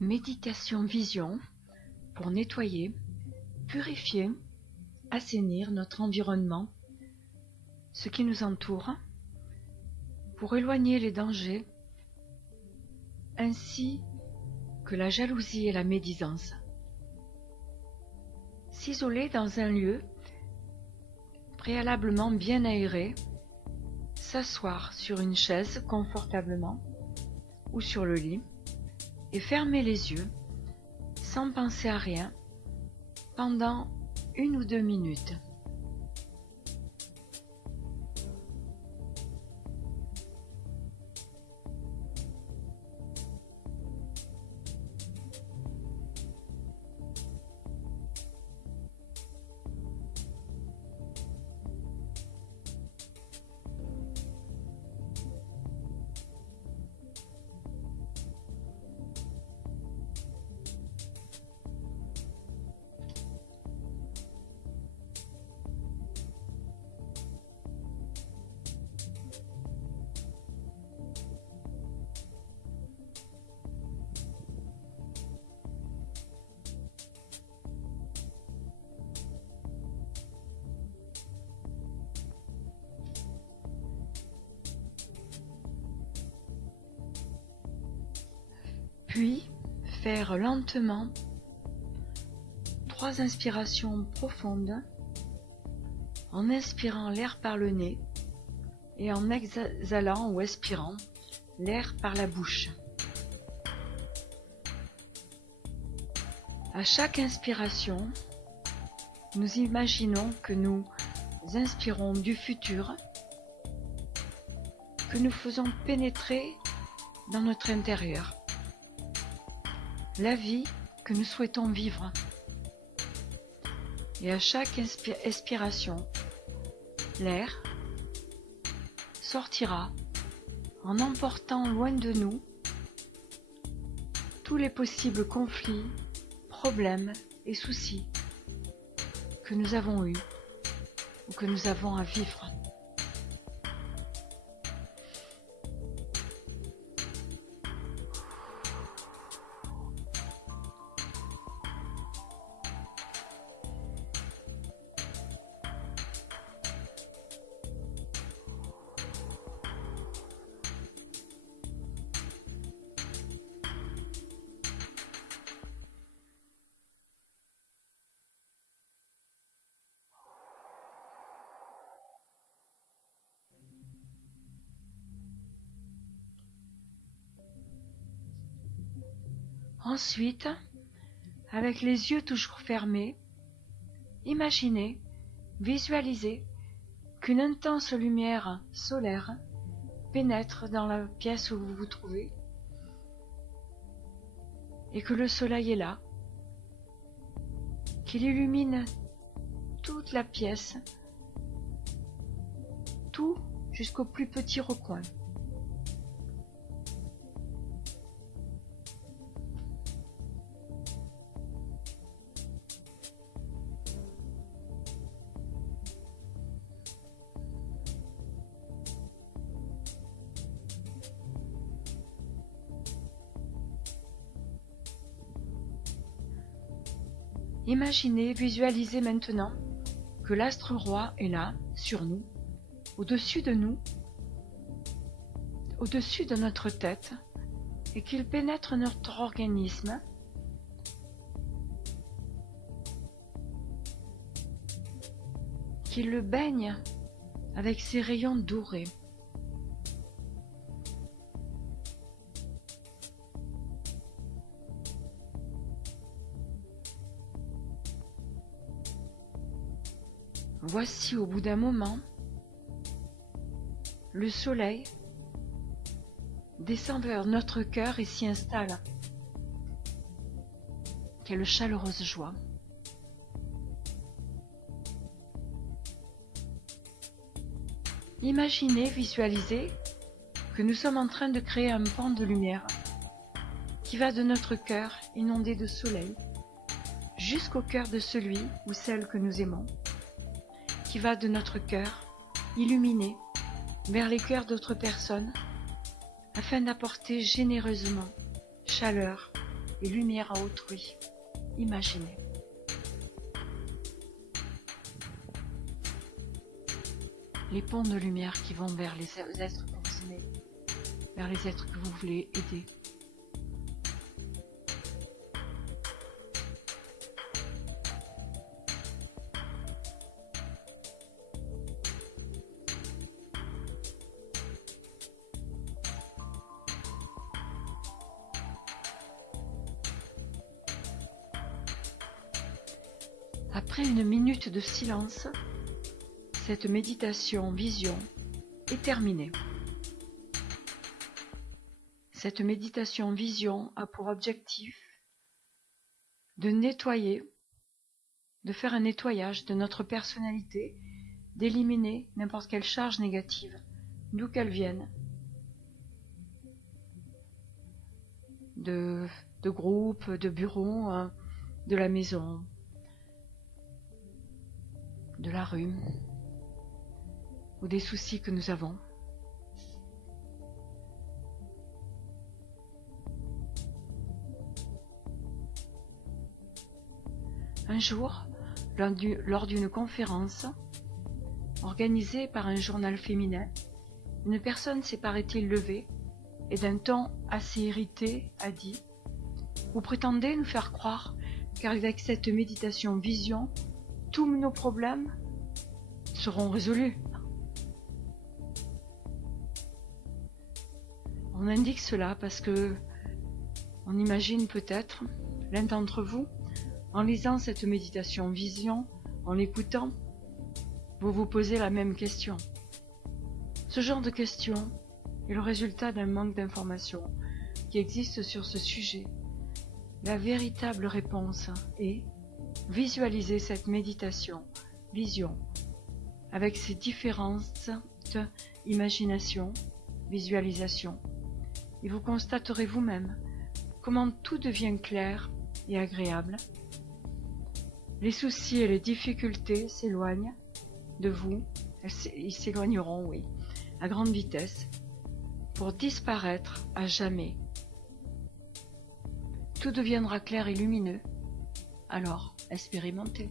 Méditation vision pour nettoyer, purifier, assainir notre environnement, ce qui nous entoure, pour éloigner les dangers, ainsi que la jalousie et la médisance. S'isoler dans un lieu préalablement bien aéré, s'asseoir sur une chaise confortablement ou sur le lit et fermer les yeux sans penser à rien pendant 1 ou 2 minutes. Puis, faire lentement 3 inspirations profondes en inspirant l'air par le nez et en exhalant ou expirant l'air par la bouche. À chaque inspiration, nous imaginons que nous inspirons du futur, que nous faisons pénétrer dans notre intérieur. La vie que nous souhaitons vivre. Et à chaque expiration, l'air sortira en emportant loin de nous tous les possibles conflits, problèmes et soucis que nous avons eus ou que nous avons à vivre. Ensuite, avec les yeux toujours fermés, imaginez, visualisez qu'une intense lumière solaire pénètre dans la pièce où vous vous trouvez et que le soleil est là, qu'il illumine toute la pièce, tout jusqu'au plus petit recoin. Imaginez, visualisez maintenant que l'astre roi est là, sur nous, au-dessus de nous, au-dessus de notre tête, et qu'il pénètre notre organisme, qu'il le baigne avec ses rayons dorés. Voici au bout d'un moment, le soleil descend vers notre cœur et s'y installe. Quelle chaleureuse joie! Imaginez, visualisez que nous sommes en train de créer un pan de lumière qui va de notre cœur inondé de soleil jusqu'au cœur de celui ou celle que nous aimons, qui va de notre cœur illuminé vers les cœurs d'autres personnes afin d'apporter généreusement chaleur, et lumière à autrui. Imaginez. Les ponts de lumière qui vont vers les êtres que vous aimez, vers les êtres que vous voulez aider. Après une minute de silence, cette méditation vision est terminée. Cette méditation vision a pour objectif de nettoyer, de faire un nettoyage de notre personnalité, d'éliminer n'importe quelle charge négative, d'où qu'elle vienne, de groupe, de bureau, de la maison, de la rue, ou des soucis que nous avons. Un jour, lors d'une conférence organisée par un journal féminin, une personne s'est paraît-il levée et d'un ton assez irrité a dit « Vous prétendez nous faire croire qu'avec cette méditation vision, tous nos problèmes seront résolus. » On indique cela parce que on imagine peut-être, l'un d'entre vous, en lisant cette méditation vision, en l'écoutant, vous vous posez la même question. Ce genre de question est le résultat d'un manque d'information qui existe sur ce sujet. La véritable réponse est visualiser cette méditation, vision, avec ses différentes imaginations, visualisations, et vous constaterez vous-même comment tout devient clair et agréable. Les soucis et les difficultés s'éloignent de vous, ils s'éloigneront, oui, à grande vitesse, pour disparaître à jamais. Tout deviendra clair et lumineux, alors expérimentez.